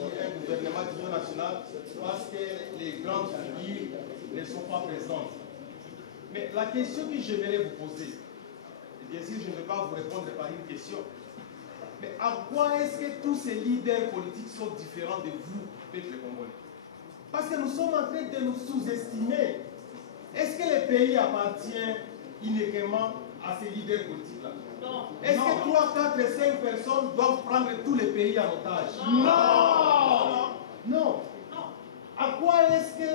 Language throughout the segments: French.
un gouvernement d'union nationale parce que les grandes figures ne sont pas présentes. Mais la question que j'aimerais vous poser, et bien sûr je ne vais pas vous répondre par une question, mais à quoi est-ce que tous ces leaders politiques sont différents de vous, peuple congolais? Parce que nous sommes en train de nous sous-estimer. Est-ce que le pays appartient uniquement à ces leaders politiques-là? Est-ce que 3, 4, 5 personnes doivent prendre tous les pays en otage? Non. À quoi est-ce que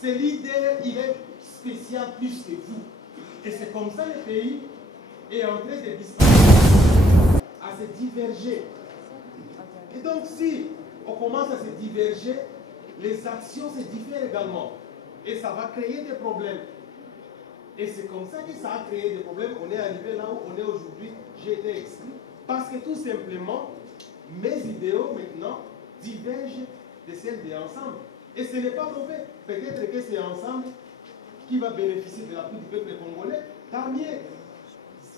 ce leader il est spécial plus que vous? Et c'est comme ça que le pays est en train de disparaître, à se diverger. Et donc si on commence à se diverger, les actions se diffèrent également. Et ça va créer des problèmes. Et c'est comme ça que ça a créé des problèmes. On est arrivé là où on est aujourd'hui. J'ai été exclu. Parce que tout simplement, mes idéaux maintenant divergent de celles d'ensemble. Et ce n'est pas mauvais. Peut-être que c'est ensemble qui va bénéficier de l'appui du peuple congolais. Tant mieux.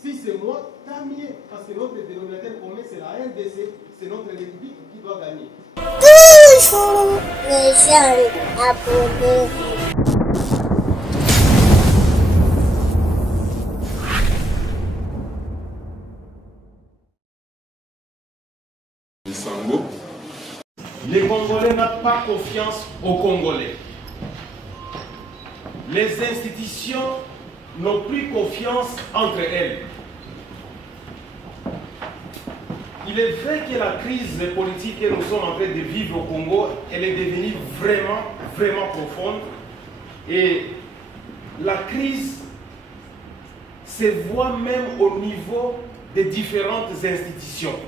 Si c'est moi, tant mieux. Parce que notre dénominateur commun, c'est la RDC. C'est notre République qui doit gagner. Toujours les jeunes abonnés. Les Congolais n'ont pas confiance aux Congolais. Les institutions n'ont plus confiance entre elles. Il est vrai que la crise politique que nous sommes en train de vivre au Congo, elle est devenue vraiment profonde. Et la crise se voit même au niveau des différentes institutions.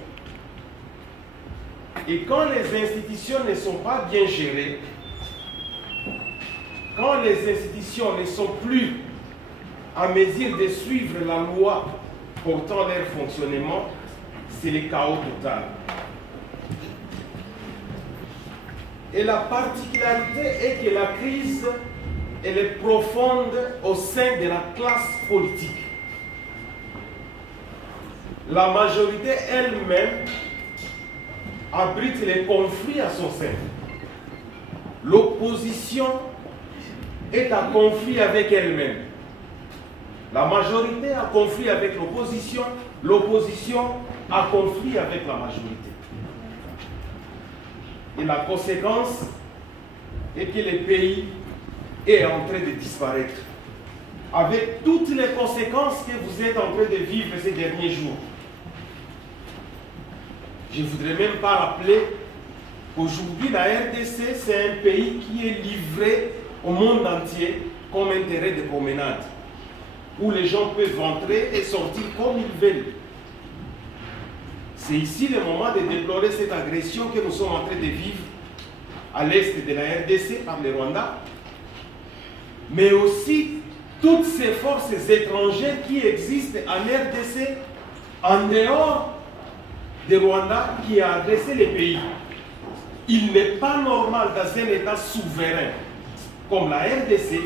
Et quand les institutions ne sont pas bien gérées, quand les institutions ne sont plus en mesure de suivre la loi portant leur fonctionnement, c'est le chaos total. Et la particularité est que la crise, elle est profonde au sein de la classe politique. La majorité elle-même abrite les conflits à son sein. L'opposition est en conflit avec elle-même. La majorité a conflit avec l'opposition, l'opposition a conflit avec la majorité. Et la conséquence est que le pays est en train de disparaître. Avec toutes les conséquences que vous êtes en train de vivre ces derniers jours. Je ne voudrais même pas rappeler qu'aujourd'hui, la RDC, c'est un pays qui est livré au monde entier comme un terrain de promenade, où les gens peuvent entrer et sortir comme ils veulent. C'est ici le moment de déplorer cette agression que nous sommes en train de vivre à l'est de la RDC par le Rwanda, mais aussi toutes ces forces étrangères qui existent en RDC, en dehors de Rwanda, qui a agressé les pays. Il n'est pas normal dans un État souverain comme la RDC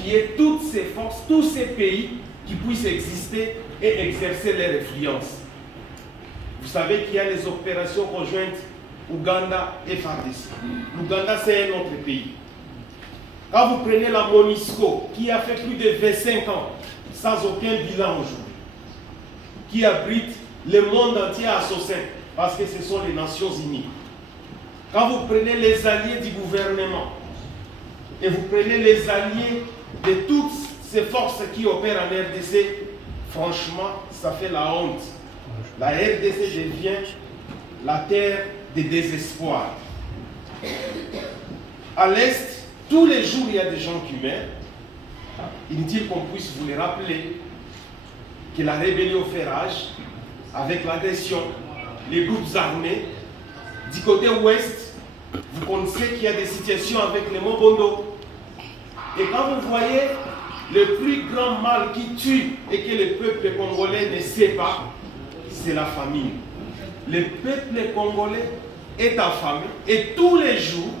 qui ait toutes ces forces, tous ces pays qui puissent exister et exercer leur influence. Vous savez qu'il y a les opérations conjointes Ouganda et FARDC. L'Ouganda, c'est un autre pays. Quand vous prenez la MONUSCO, qui a fait plus de 25 ans sans aucun bilan aujourd'hui, qui abrite le monde entier à son sein, parce que ce sont les Nations Unies. Quand vous prenez les alliés du gouvernement, et vous prenez les alliés de toutes ces forces qui opèrent en RDC, franchement, ça fait la honte. La RDC devient la terre de désespoir. À l'Est, tous les jours, il y a des gens qui meurent. Inutile qu'on puisse vous les rappeler que la rébellion fait rage, avec l'agression, les groupes armés. Du côté ouest, vous connaissez qu'il y a des situations avec les Mobondo. Et quand vous voyez le plus grand mal qui tue et que le peuple congolais ne sait pas, c'est la famine. Le peuple congolais est affamé et tous les jours,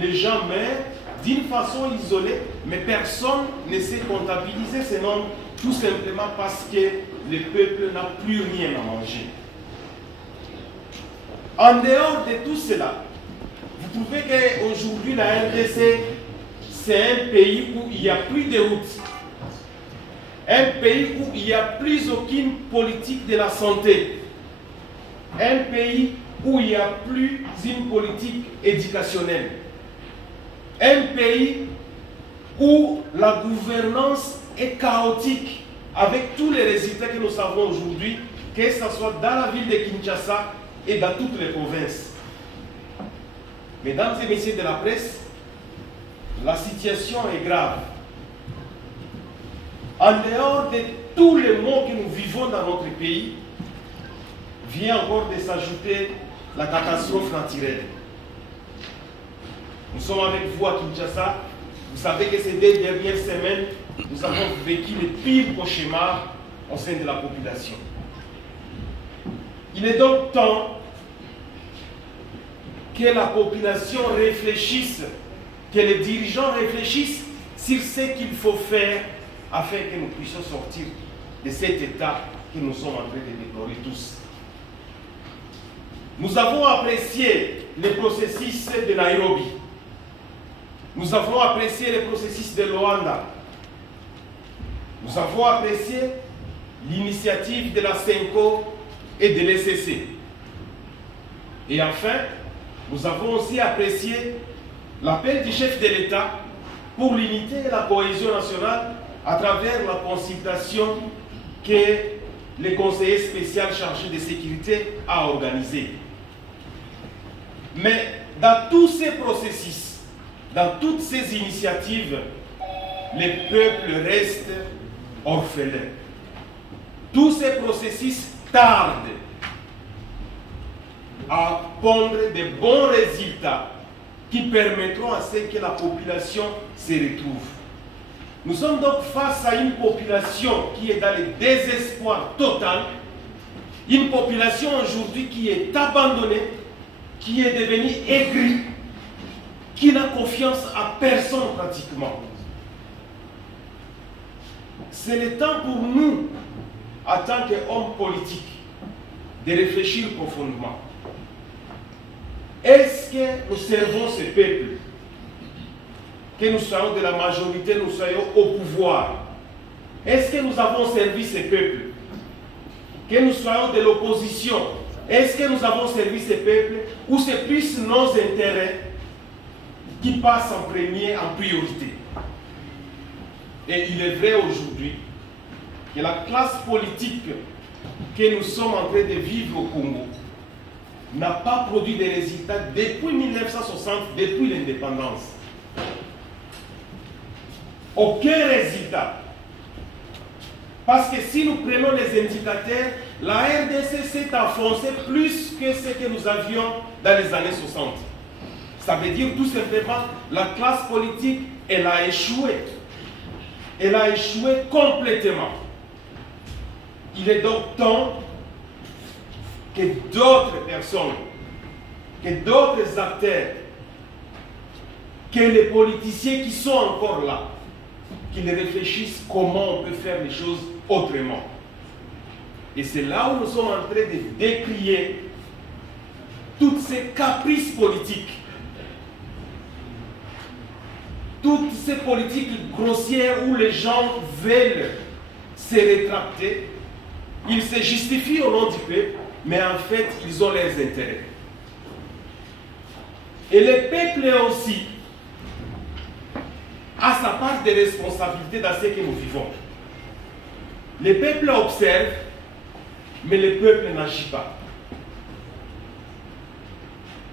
les gens meurent d'une façon isolée, mais personne ne sait comptabiliser ces nombres, tout simplement parce que le peuple n'a plus rien à manger. En dehors de tout cela, trouvez qu'aujourd'hui la RDC, c'est un pays où il n'y a plus de routes. Un pays où il n'y a plus aucune politique de la santé. Un pays où il n'y a plus une politique éducationnelle. Un pays où la gouvernance est chaotique avec tous les résultats que nous savons aujourd'hui, que ce soit dans la ville de Kinshasa et dans toutes les provinces. Mesdames et messieurs de la presse, la situation est grave. En dehors de tous les maux que nous vivons dans notre pays, vient encore de s'ajouter la catastrophe naturelle. Nous sommes avec vous à Kinshasa. Vous savez que ces 2 dernières semaines, nous avons vécu les pires cauchemars au sein de la population. Il est donc temps que la population réfléchisse, que les dirigeants réfléchissent sur ce qu'il faut faire afin que nous puissions sortir de cet état que nous sommes en train de déplorer tous. Nous avons apprécié le processus de Nairobi. Nous avons apprécié le processus de Luanda. Nous avons apprécié l'initiative de la CENCO et de l'ECC. Et enfin, nous avons aussi apprécié l'appel du chef de l'État pour l'unité et la cohésion nationale à travers la consultation que le conseiller spécial chargé de sécurité a organisée. Mais dans tous ces processus, dans toutes ces initiatives, les peuples restent orphelins. Tous ces processus tardent à pondre de bons résultats qui permettront à ce que la population se retrouve. Nous sommes donc face à une population qui est dans le désespoir total, une population aujourd'hui qui est abandonnée, qui est devenue aigrie, qui n'a confiance à personne pratiquement. C'est le temps pour nous, en tant qu'hommes politiques, de réfléchir profondément. Est-ce que nous servons ce peuple? Que nous soyons de la majorité, nous soyons au pouvoir. Est-ce que nous avons servi ce peuple? Que nous soyons de l'opposition, est-ce que nous avons servi ce peuple? Ou c'est plus nos intérêts qui passent en premier, en priorité? Et il est vrai aujourd'hui que la classe politique que nous sommes en train de vivre au Congo n'a pas produit des résultats depuis 1960, depuis l'indépendance. Aucun résultat. Parce que si nous prenons les indicateurs, la RDC s'est enfoncée plus que ce que nous avions dans les années 60. Ça veut dire tout simplement la classe politique, elle a échoué. Elle a échoué complètement. Il est donc temps que d'autres personnes, que d'autres acteurs, que les politiciens qui sont encore là, qu'ils réfléchissent comment on peut faire les choses autrement. Et c'est là où nous sommes en train de décrier toutes ces caprices politiques, toutes ces politiques grossières où les gens veulent se rétracter. Ils se justifient au nom du peuple, mais en fait, ils ont leurs intérêts. Et le peuple aussi a sa part de responsabilité dans ce que nous vivons. Le peuple observe, mais le peuple n'agit pas.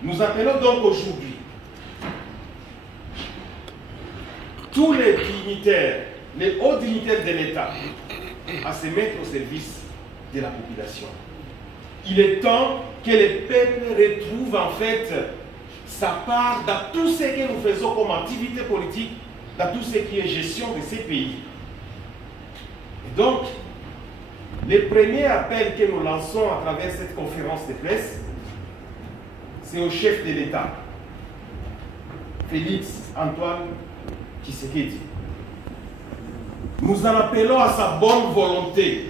Nous appelons donc aujourd'hui tous les dignitaires, les hauts dignitaires de l'État, à se mettre au service de la population. Il est temps que le peuple retrouve en fait sa part dans tout ce que nous faisons comme activité politique, dans tout ce qui est gestion de ces pays. Et donc, le premier appel que nous lançons à travers cette conférence de presse, c'est au chef de l'État, Félix Antoine Tshisekedi. Nous en appelons à sa bonne volonté.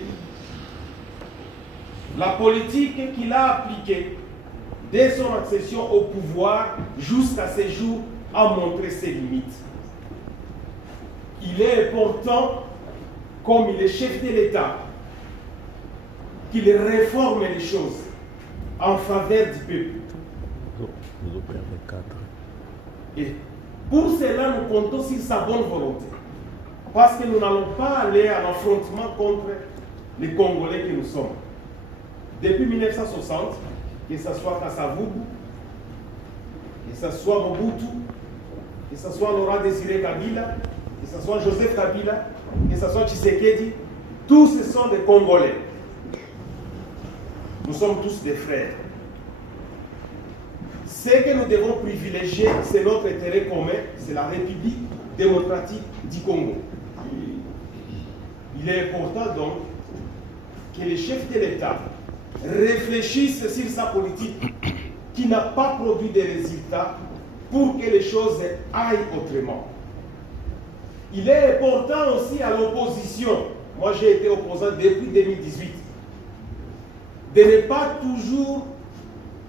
La politique qu'il a appliquée dès son accession au pouvoir jusqu'à ces jours, a montré ses limites. Il est important, comme il est chef de l'État, qu'il réforme les choses en faveur du peuple. Et pour cela, nous comptons sur sa bonne volonté. Parce que nous n'allons pas aller à l'affrontement contre les Congolais que nous sommes. Depuis 1960, que ce soit Kasavubu, que ce soit Mobutu, que ce soit Laurent Désiré Kabila, que ce soit Joseph Kabila, que ce soit Tshisekedi, tous ce sont des Congolais. Nous sommes tous des frères. Ce que nous devons privilégier, c'est notre intérêt commun, c'est la République démocratique du Congo. Il est important donc que les chefs de l'État réfléchissent sur sa politique qui n'a pas produit des résultats pour que les choses aillent autrement. Il est important aussi à l'opposition, moi j'ai été opposant depuis 2018, de ne pas toujours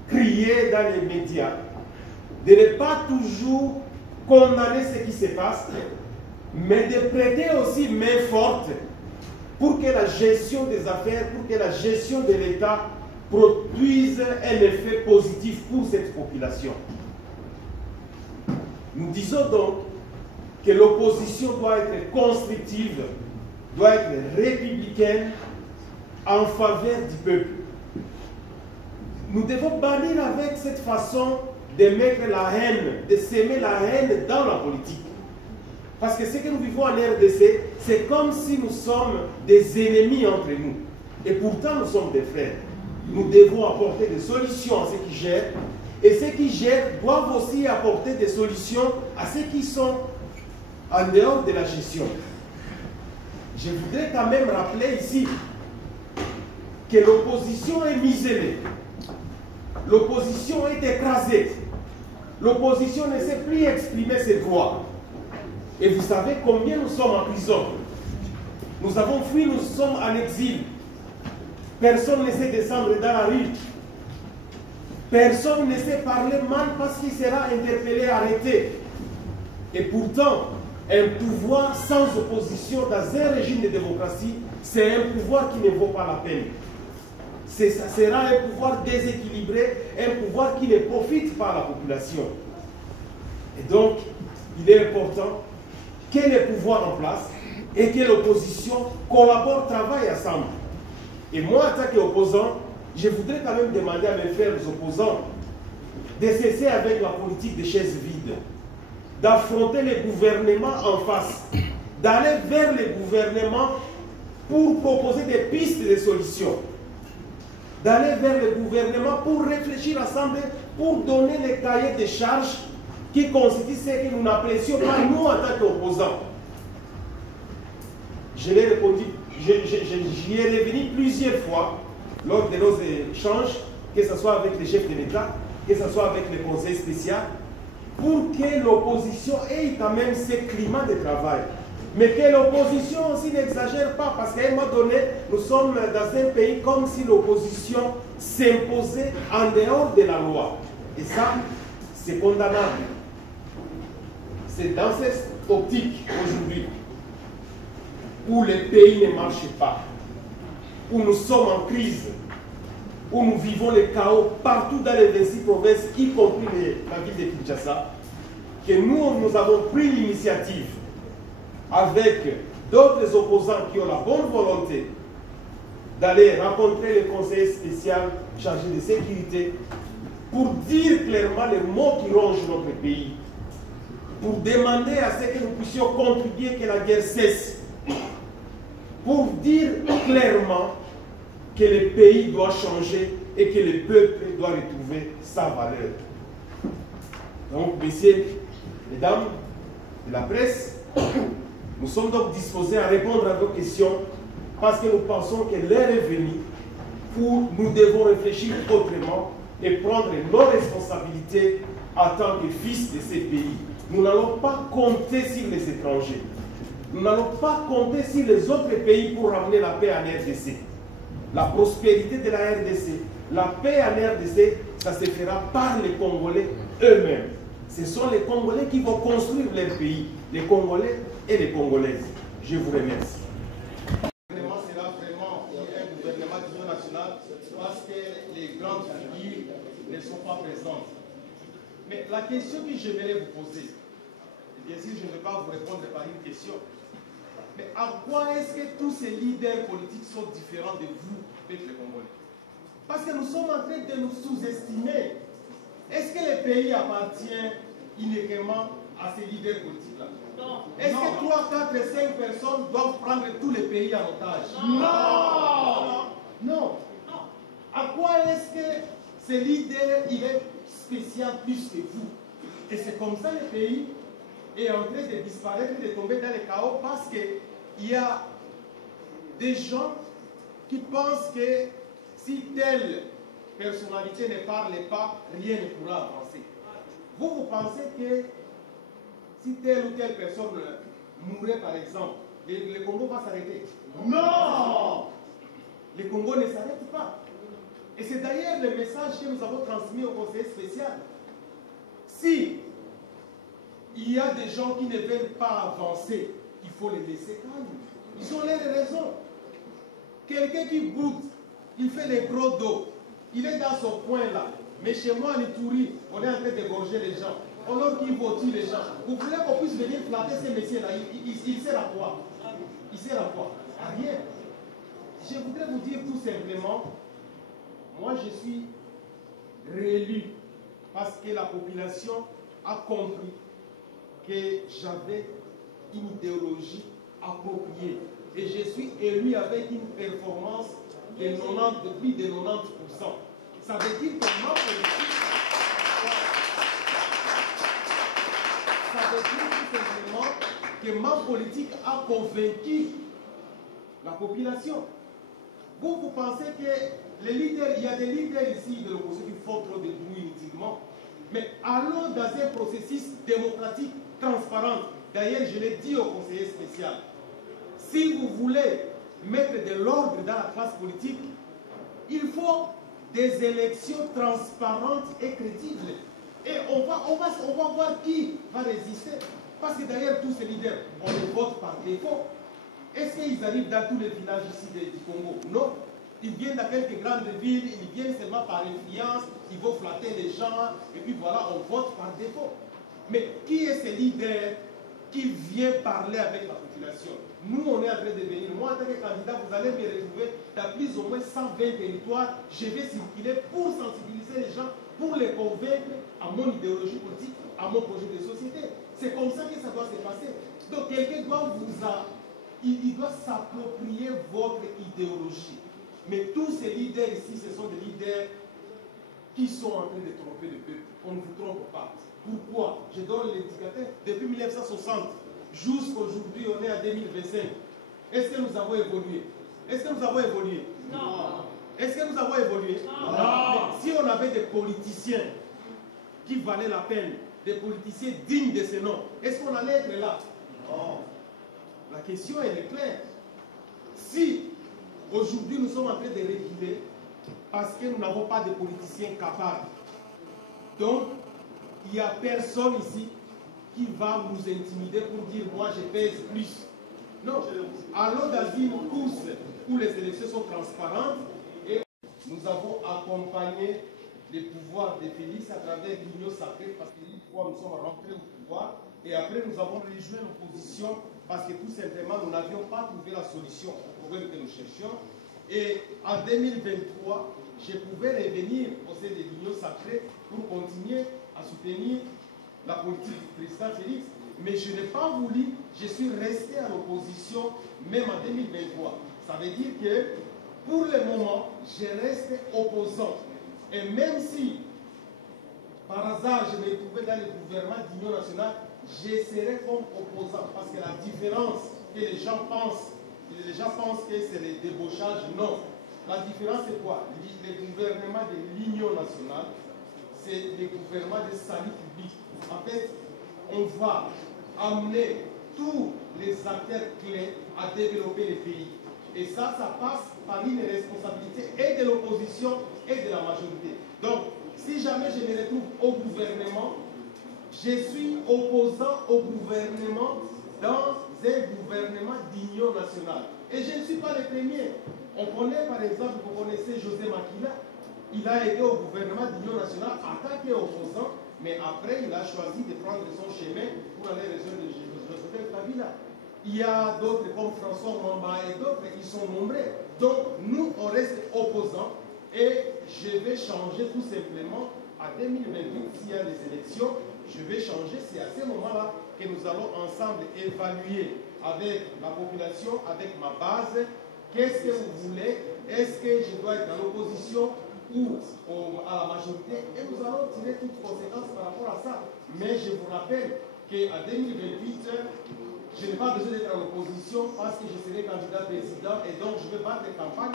crier dans les médias, de ne pas toujours condamner ce qui se passe, mais de prêter aussi main forte pour que la gestion des affaires, pour que la gestion de l'État produise un effet positif pour cette population. Nous disons donc que l'opposition doit être constructive, doit être républicaine en faveur du peuple. Nous devons bannir avec cette façon de mettre la haine, de s'aimer la haine dans la politique. Parce que ce que nous vivons en RDC, c'est comme si nous sommes des ennemis entre nous. Et pourtant, nous sommes des frères. Nous devons apporter des solutions à ceux qui gèrent. Et ceux qui gèrent doivent aussi apporter des solutions à ceux qui sont en dehors de la gestion. Je voudrais quand même rappeler ici que l'opposition est muselée. L'opposition est écrasée. L'opposition ne sait plus exprimer ses droits. Et vous savez combien nous sommes en prison. Nous avons fui, nous sommes en exil. Personne ne sait descendre dans la rue. Personne ne sait parler mal parce qu'il sera interpellé, arrêté. Et pourtant, un pouvoir sans opposition dans un régime de démocratie, c'est un pouvoir qui ne vaut pas la peine. Ça sera un pouvoir déséquilibré, un pouvoir qui ne profite pas à la population. Et donc, il est important que les pouvoirs en place et que l'opposition collaborent, travaillent ensemble. Et moi, en tant qu'opposant, je voudrais quand même demander à mes frères opposants de cesser avec la politique des chaises vides, d'affronter les gouvernements en face, d'aller vers les gouvernements pour proposer des pistes de solutions, d'aller vers le gouvernement pour réfléchir ensemble, pour donner les cahiers de charges qui constituent ce que nous n'apprécions pas nous en tant qu'opposants. Je l'ai répondu, j'y ai revenu plusieurs fois lors de nos échanges, que ce soit avec les chefs de l'État, que ce soit avec le conseil spécial, pour que l'opposition ait quand même ce climat de travail. Mais que l'opposition aussi n'exagère pas, parce qu'à un moment donné, nous sommes dans un pays comme si l'opposition s'imposait en dehors de la loi. Et ça, c'est condamnable. C'est dans cette optique aujourd'hui où le pays ne marche pas, où nous sommes en crise, où nous vivons le chaos partout dans les 26 provinces, y compris la ville de Kinshasa, que nous avons pris l'initiative avec d'autres opposants qui ont la bonne volonté d'aller rencontrer le conseiller spécial chargé de sécurité pour dire clairement les mots qui rongent notre pays, pour demander à ce que nous puissions contribuer que la guerre cesse, pour dire clairement que le pays doit changer et que le peuple doit retrouver sa valeur. Donc, messieurs, mesdames de la presse, nous sommes donc disposés à répondre à vos questions parce que nous pensons que l'heure est venue où nous devons réfléchir autrement et prendre nos responsabilités en tant que fils de ces pays. Nous n'allons pas compter sur les étrangers. Nous n'allons pas compter sur les autres pays pour ramener la paix en RDC. La prospérité de la RDC, la paix en RDC, ça se fera par les Congolais eux-mêmes. Ce sont les Congolais qui vont construire leur pays, les Congolais et les Congolaises. Je vous remercie. Le gouvernement sera vraiment un gouvernement d'union nationale parce que les grandes figures ne sont pas présentes. Mais la question que j'aimerais vous poser, et bien sûr je ne vais pas vous répondre par une question, mais à quoi est-ce que tous ces leaders politiques sont différents de vous, peuple congolais? Parce que nous sommes en train de nous sous-estimer. Est-ce que le pays appartient uniquement à ces leaders politiques-là? Est-ce que 3, 4 et 5 personnes doivent prendre tous les pays en otage? Non. Non. À quoi est-ce que ce leader il est spécial plus que vous? Et c'est comme ça le pays est en train de disparaître, de tomber dans le chaos parce qu'il y a des gens qui pensent que si telle personnalité ne parle pas, rien ne pourra avancer. Vous pensez que si telle ou telle personne mourrait par exemple, le Congo va s'arrêter? Non! Le Congo ne s'arrête pas. Et c'est d'ailleurs le message que nous avons transmis au conseiller spécial. Si il y a des gens qui ne veulent pas avancer, il faut les laisser calmes. Ils ont leurs raisons. Quelqu'un qui goûte, il fait des gros dos. Il est dans son coin là. Mais chez moi, en Ituri, on est en train d'égorger les gens. Alors qu'il vautille les gens. Vous voulez qu'on puisse venir flatter ces messieurs-là? Il sert à quoi? Il sert à quoi? À rien. Je voudrais vous dire tout simplement, moi je suis réélu parce que la population a compris que j'avais une idéologie appropriée. Et je suis élu avec une performance de 90, de plus de 90%. Ça veut dire que ma politique, ça veut dire tout simplement que ma politique a convaincu la population. Vous pensez que les leaders, il y a des leaders ici de l'opposition qui font trop de bruit inutilement. Mais allons dans un processus démocratique transparent. D'ailleurs, je l'ai dit au conseiller spécial. Si vous voulez mettre de l'ordre dans la classe politique, il faut des élections transparentes et crédibles. Et on va voir qui va résister. Parce que d'ailleurs, tous ces leaders, on les vote par défaut. Est-ce qu'ils arrivent dans tous les villages ici du Congo? Non. Ils viennent dans quelques grandes villes, ils viennent seulement par influence, ils vont flatter les gens, et puis voilà, on vote par défaut. Mais qui est ce leader qui vient parler avec la population? Nous, on est en train de venir. Moi, en tant que candidat, vous allez me retrouver dans plus ou moins 120 territoires. Je vais circuler pour sensibiliser les gens, pour les convaincre à mon idéologie politique, à mon projet de société. C'est comme ça que ça doit se passer. Donc, quelqu'un doit il doit s'approprier votre idéologie. Mais tous ces leaders ici, ce sont des leaders qui sont en train de tromper le peuple. On ne vous trompe pas. Pourquoi? Je donne l'indicateur. Depuis 1960 jusqu'aujourd'hui, on est en 2025. Est-ce que nous avons évolué? Est-ce que nous avons évolué? Non. Est-ce que nous avons évolué? Non. Mais si on avait des politiciens qui valaient la peine, des politiciens dignes de ce nom, est-ce qu'on allait être là? Non. La question, elle est claire. Si aujourd'hui nous sommes en train de reculer parce que nous n'avons pas de politiciens capables, donc il n'y a personne ici qui va nous intimider pour dire moi je pèse plus. Non. Allons dans une course où les élections sont transparentes et nous avons accompagné les pouvoirs de Félix à travers l'union sacrée parce qu'une fois nous sommes rentrés au pouvoir et après nous avons rejoint l'opposition parce que tout simplement nous n'avions pas trouvé la solution au problème que nous cherchions. Et en 2023, je pouvais revenir au sein de l'union sacrée pour continuer à soutenir la politique du président Félix. Mais je n'ai pas voulu, je suis resté à l'opposition même en 2023. Ça veut dire que pour le moment, je reste opposant. Et même si par hasard je me trouvais dans le gouvernement d'union nationale, je serai comme opposant. Parce que la différence que les gens pensent que c'est le débauchage, non. La différence c'est quoi? Le gouvernement de l'union nationale, c'est le gouvernement de salut public. En fait, on va amener tous les acteurs clés à développer le pays. Et ça passe par une responsabilité et de l'opposition et de la majorité. Donc, si jamais je me retrouve au gouvernement, je suis opposant au gouvernement dans un gouvernement d'union nationale. Et je ne suis pas le premier. On connaît par exemple, vous connaissez José Makila, il a été au gouvernement d'union nationale en tant qu'opposant, mais après il a choisi de prendre son chemin pour aller rejoindre Joseph Kabila. Il y a d'autres comme François Mwamba et d'autres, ils sont nombreux. Donc nous, on reste opposants et je vais changer tout simplement à 2028 s'il y a des élections. Je vais changer, c'est à ce moment-là que nous allons ensemble évaluer avec la population, avec ma base, qu'est-ce que vous voulez, est-ce que je dois être dans l'opposition ou à la majorité, et nous allons tirer toutes conséquences par rapport à ça. Mais je vous rappelle qu'en 2028, je n'ai pas besoin d'être en opposition parce que je serai candidat président et donc je vais battre campagne.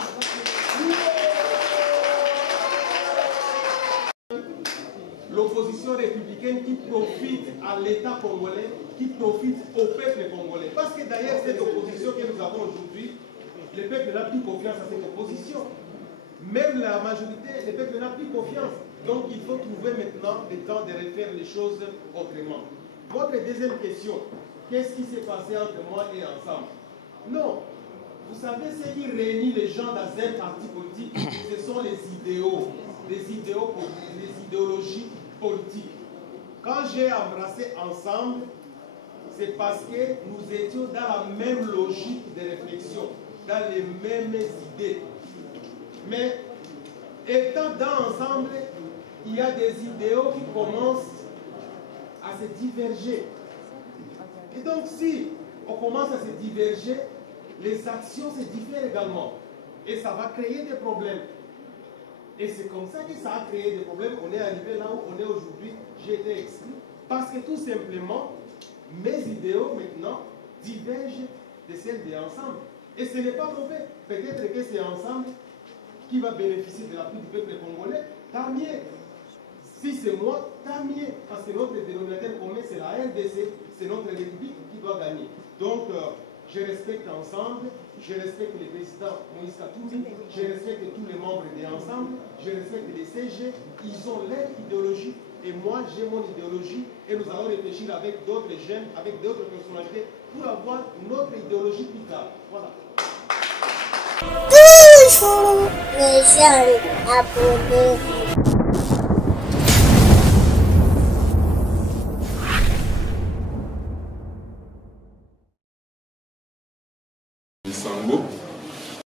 L'opposition républicaine qui profite à l'État congolais, qui profite au peuple congolais. Parce que d'ailleurs, cette opposition que nous avons aujourd'hui, le peuple n'a plus confiance à cette opposition. Même la majorité, le peuple n'a plus confiance. Donc il faut trouver maintenant le temps de refaire les choses autrement. Votre deuxième question, qu'est-ce qui s'est passé entre moi et ensemble? Non. Vous savez, ce qui réunit les gens dans un parti politique, ce sont les idéaux, les idéologies politiques. Quand j'ai embrassé ensemble, c'est parce que nous étions dans la même logique de réflexion, dans les mêmes idées. Mais étant dans ensemble, il y a des idéaux qui commencent à se diverger. Et donc si on commence à se diverger, les actions se diffèrent également. Et ça va créer des problèmes. Et c'est comme ça que ça a créé des problèmes. On est arrivé là où on est aujourd'hui. J'ai été exclu. Parce que tout simplement, mes idéaux maintenant divergent de celles d'ensemble. Et ce n'est pas mauvais. Peut-être que c'est ensemble qui va bénéficier de l'appui du peuple congolais. Tant mieux. Si c'est moi, tant mieux. Parce que notre dénominateur commun, c'est la RDC. C'est notre République qui doit gagner. Donc, je respecte ensemble, je respecte le président Moïse Katumbi, je respecte tous les membres d'ensemble, je respecte les CG, ils ont leur idéologie et moi j'ai mon idéologie et nous allons réfléchir avec d'autres jeunes, avec d'autres personnalités pour avoir notre idéologie plus tard. Voilà. Bonjour les jeunes abonnés.